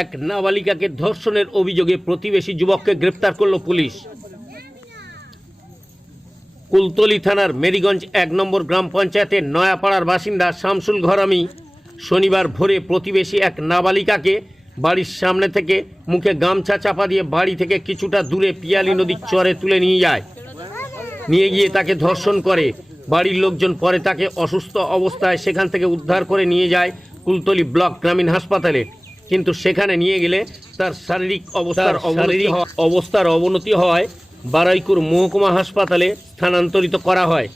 এক নাবালিকাকে ধর্ষণের অভিযোগে প্রতিবেশী যুবককে গ্রেপ্তার করল পুলিশ। কুলতলি থানার মেরিগঞ্জ এক নম্বর গ্রাম পঞ্চায়েতের নয়াপাড়ার বাসিন্দা শামসুল ঘরামি শনিবার ভোরে প্রতিবেশী এক নাবালিকাকে বাড়ির সামনে থেকে মুখে গামছা চাপা দিয়ে বাড়ি থেকে কিছুটা দূরে পিয়ালি নদীর চরে তুলে নিয়ে যায়। নিয়ে গিয়ে তাকে ধর্ষণ করে। বাড়ির লোকজন পরে তাকে অসুস্থ অবস্থায় সেখান থেকে উদ্ধার করে নিয়ে যায় কুলতলি ব্লক গ্রামীণ হাসপাতালে। কিন্তু সেখানে নিয়ে গেলে তার শারীরিক অবস্থার শারীরিক অবস্থার অবনতি হওয়ায় বারাইকুর মহকুমা হাসপাতালে স্থানান্তরিত করা হয়।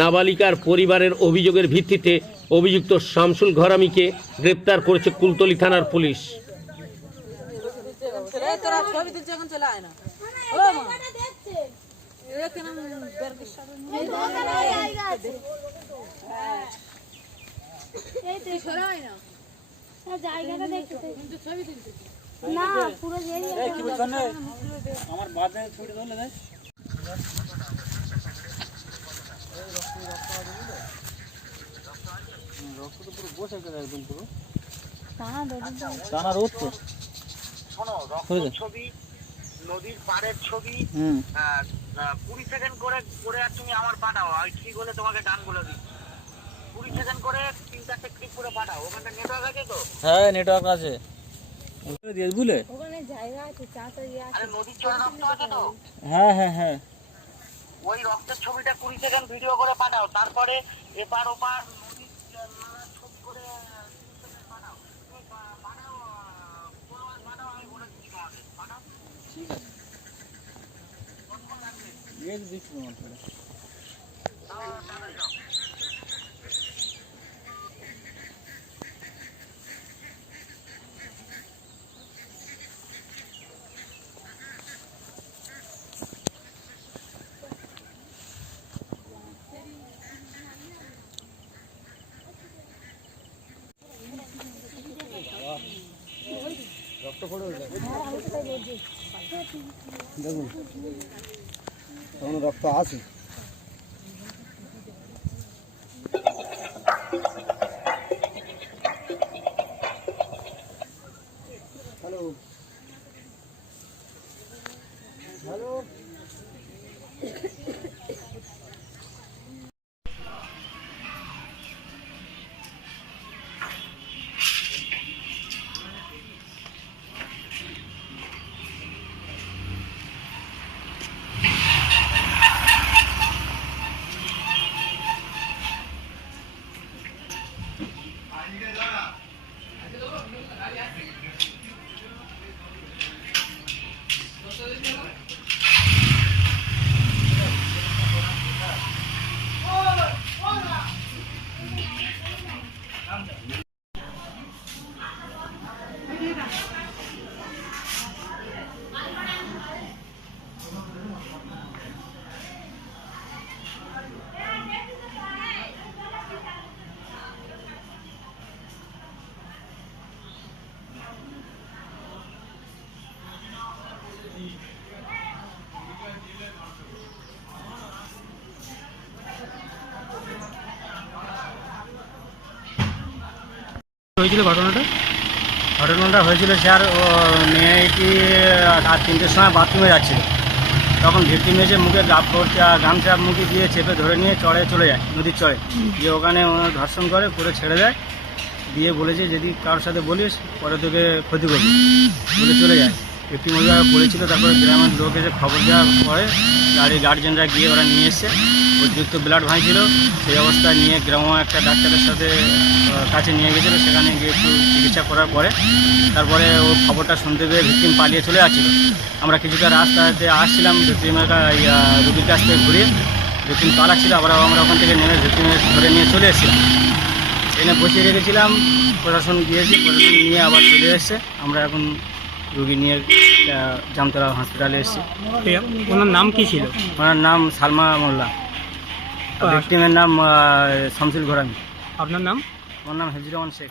নাবালিকার পরিবারের অভিযোগের ভিত্তিতে অভিযুক্ত শামসুল ঘরামিকে গ্রেপ্তার করেছে কুলতলি থানার পুলিশ। রে জায়গাটা দেখতে কিন্তু ছবি তুলছে না পুরো আমার বাদে ছুটি ধরলে দেখ রক্ত তো পুরো বসে গেছে একদম পুরো। টানা রোদ তো শোনো হয়ে রক্ত ছবি নদীর পাড়ের ছবি কুড়ি সেকেন্ড করে করে আর তুমি আমার পাঠাও আর ঠিক হলে তোমাকে ডান বলে দিই হ্যাঁ নেটওয়ার্ক আছে। বুঝলে ওখানে জায়গা আছে চাচা ইয়ে আছে। নদীর চরে রক্ত আছে তো? হ্যাঁ হ্যাঁ হ্যাঁ। ওই রক্তের ছবিটা কুড়ি সেকেন্ড ভিডিও করে পাঠাও। তারপরে এপার ওপার নদীর আহ, নালা ছবি করে আহ, 30 second পাঠাও তুমি পা- পাঠাও আহ, কোনো আর পাঠাও আমি বলে দিচ্ছি তোমাকে পাঠাও এই দিচ্ছি তোমার পরে। দেখুন তখন রক্ত আছে হ্যালো হ্যালো Gracias. হয়েছিল ঘটনাটা? ঘটনাটা হয়েছিল স্যার, ও মেয়েটি রাত তিনটের সময় বাথরুমে যাচ্ছিল। তখন ভিক্টিম এসে মুখে গামছা মুখে দিয়ে চেপে ধরে নিয়ে চড়ে চলে যায়, নদীর চড়ে দিয়ে ওখানে ধর্ষণ করে করে ছেড়ে দেয়। দিয়ে বলেছে, যদি কারোর সাথে বলিস, পরে তোকে ক্ষতি করবি। বলে চলে যায়। ওইভাবে পড়েছিল তারপরে গ্রামের লোক এসে খবর দেওয়ার পরে গাড়ি গার্জেনরা গিয়ে ওরা নিয়ে এসছে অতিরিক্ত ব্লাড ভাঙছিল। সেই অবস্থায় নিয়ে গ্রাম্য একটা ডাক্তারের সাথে কাছে নিয়ে গেছিল সেখানে গিয়ে একটু চিকিৎসা করার পরে তারপরে ও খবরটা শুনতে পেয়ে ভিক্টিম পালিয়ে চলে যাচ্ছিল। আমরা কিছুটা রাস্তাতে আসছিলাম ভিক্টিমের রুগীর কাছ থেকে ঘুরিয়ে ভিক্টিম পালাচ্ছিল আবার আমরা ওখান থেকে নেমে ভিক্টিমের ধরে নিয়ে চলে এসেছিলাম। এনে বসিয়ে রেখেছিলাম, প্রশাসন গিয়েছে, প্রশাসন নিয়ে আবার চলে এসছে। আমরা এখন রুগী নিয়ে জামতলা হসপিটালে এসেছি। ওনার নাম কি ছিল? ওনার নাম সালমা মোল্লা। ভিক্টিমের নাম শামসুল ঘোরামি। আপনার নাম? আমার নাম হেজির রহমান শেখ।